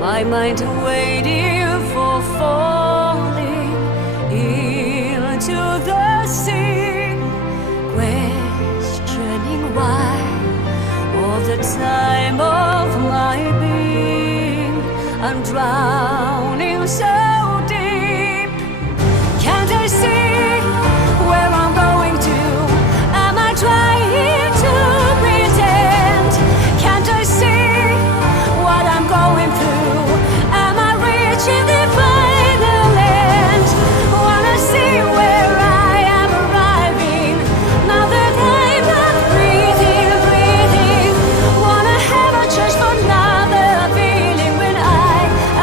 my mind waiting for falling into the sea, questioning why all the time of my being I'm drowning so deep. Can't I see where I'm going to? Am I trying to pretend? Can't I see what I'm going through? Am I reaching the final end? Wanna see where I am arriving, now that I'm not breathing. Wanna have a chance for another feeling when I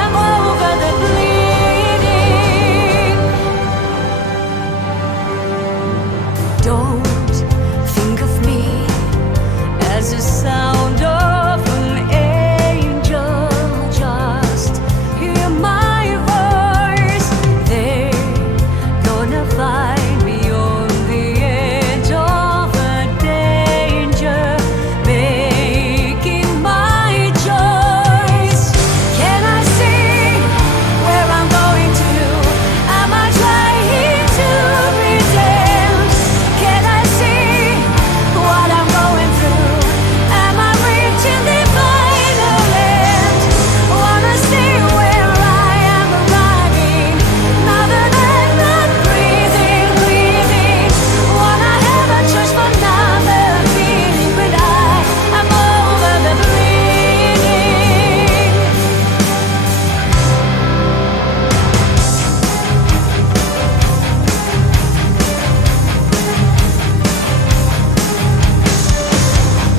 am over the bleeding. Don't think of me as the sound of an angel. Just hear my voice. They're gonna find me on the edge of a danger, making my choice. Can I see where I'm going to? Am I trying to pretend? Can I see what I'm going through? Am I reaching the final end? Wanna see where I am arriving, now that I'm not breathing. Wanna have a choice for another feeling when I am over the bleeding.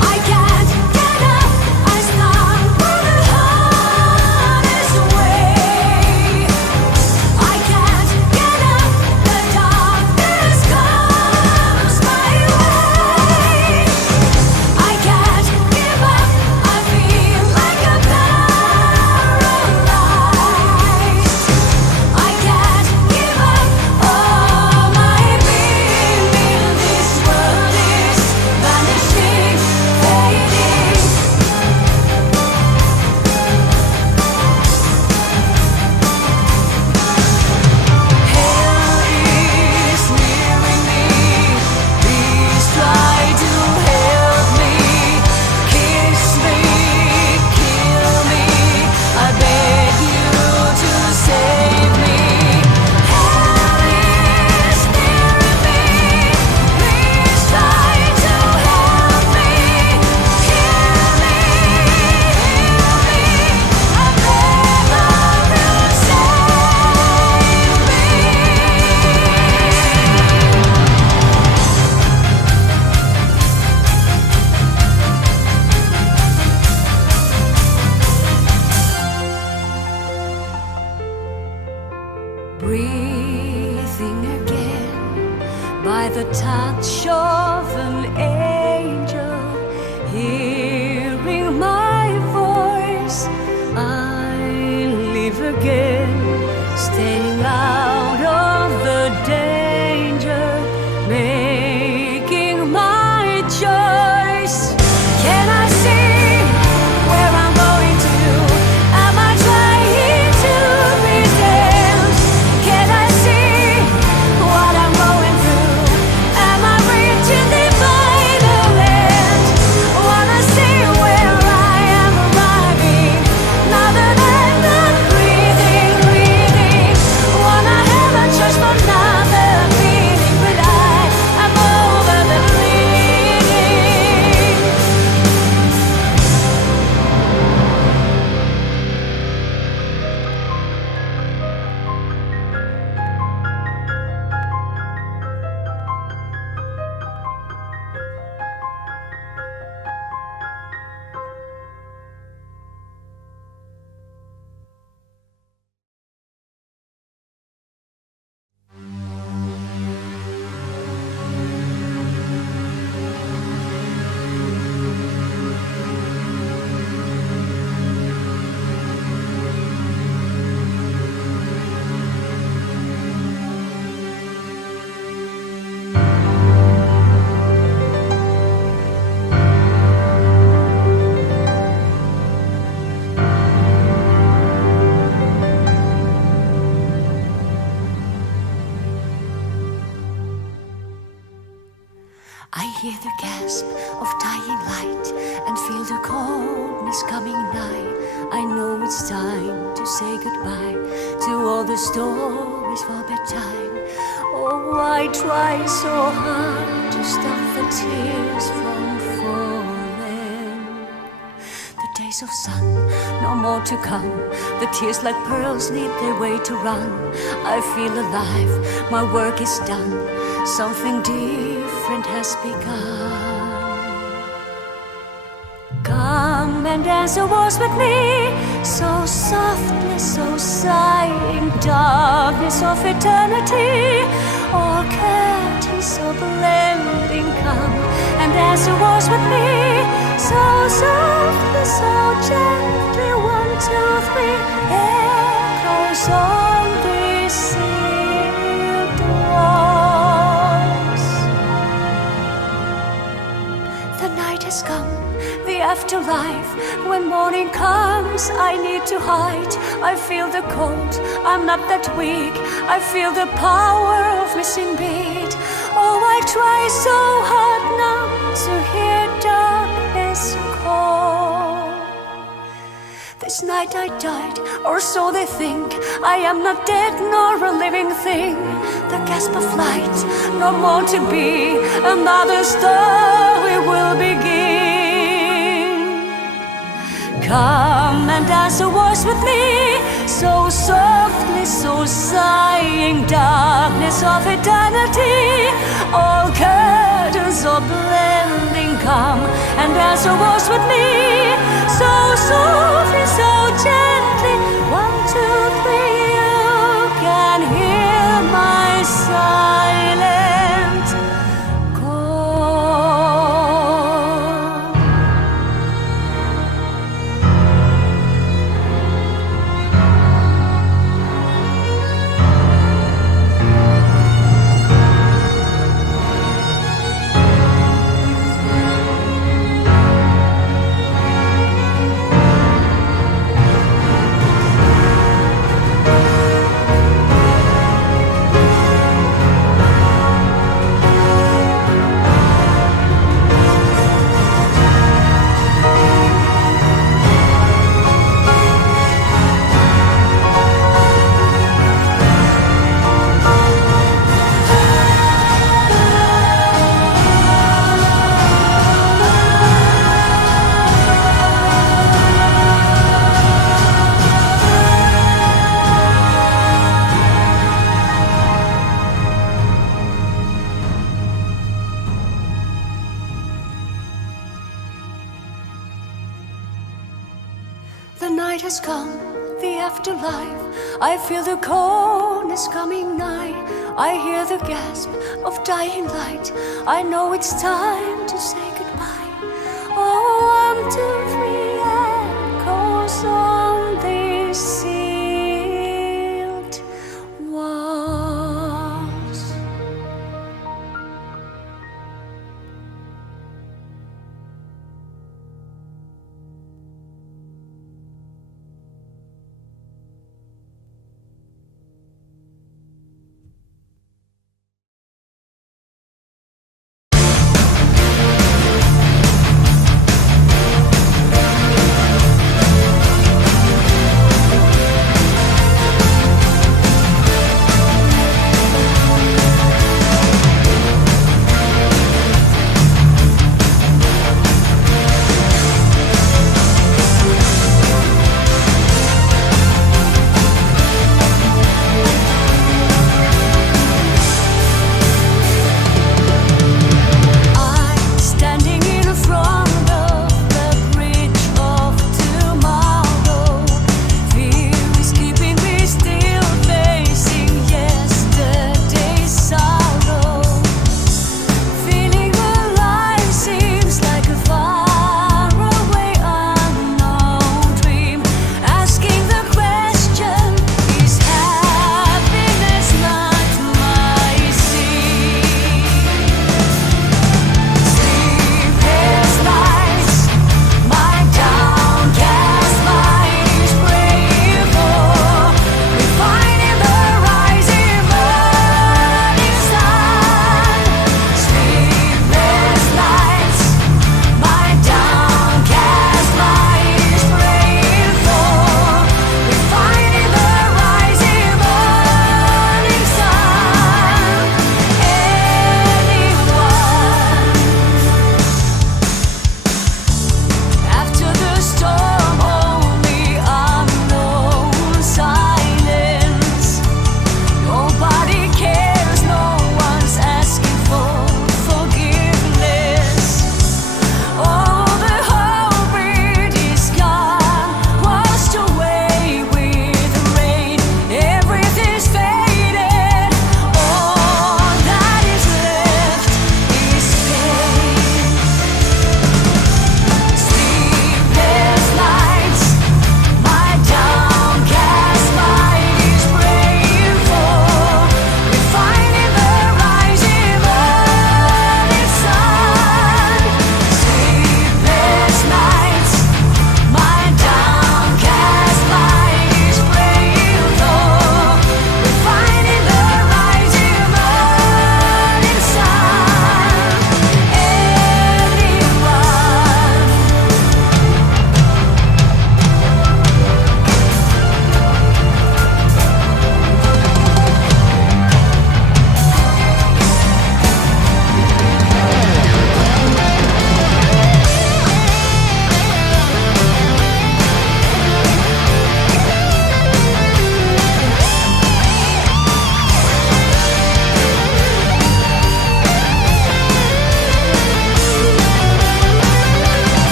I can't get up, I stumble the hardest way. I can't get up, the darkness comes my way. I can't give up, I feel like I'm paralyzed. I can't give up all my being. This world is vanishing, fading. Hell is nearing me. Please try to help me. Kiss me, kill me. I beg you to save me. Hell is nearing me. Please try to help me. Kill me, heal me. I beg of you, save me. Breathing again by the touch of an angel, hearing my voice, I live again, staying out of the danger, making my choice. Can I see where I'm going to? Am I trying to pretend? Can I see what I'm going through? Am I reaching the final end? Wanna see where I am arriving, now that I'm not breathing. Wanna gasp of dying light and feel the coldness coming nigh. I know it's time to say goodbye to all the stories for bedtime. Oh, I try so hard to stop the tears from falling. The days of sun, no more to come. The tears like pearls need their way to run. I feel alive, my work is done. Something different has begun. Come and dance a waltz with me, so softly, so sighing, darkness of eternity. All curtains so blending, come and dance a waltz with me, so softly, so gently. 1, 2, 3, echoes on these sealed walls. The night has come, the afterlife. When morning comes, I need to hide. I feel the cold, I'm not that weak. I feel the power of missing beat. Oh, I try so hard not to hear darkness call. This night I died, or so they think. I am not dead nor a living thing. The gasp of light, no more to be. Another story will begin. Come and dance a waltz with me, so softly, so sighing, darkness of eternity. All curtains are blending, come and dance a waltz with me, so softly, so gently. 1, 2, 3, you can hear my silent call. The night has come, the afterlife. I feel the coldness coming nigh. I hear the gasp of dying light. I know it's time to say goodbye. Oh, I'm too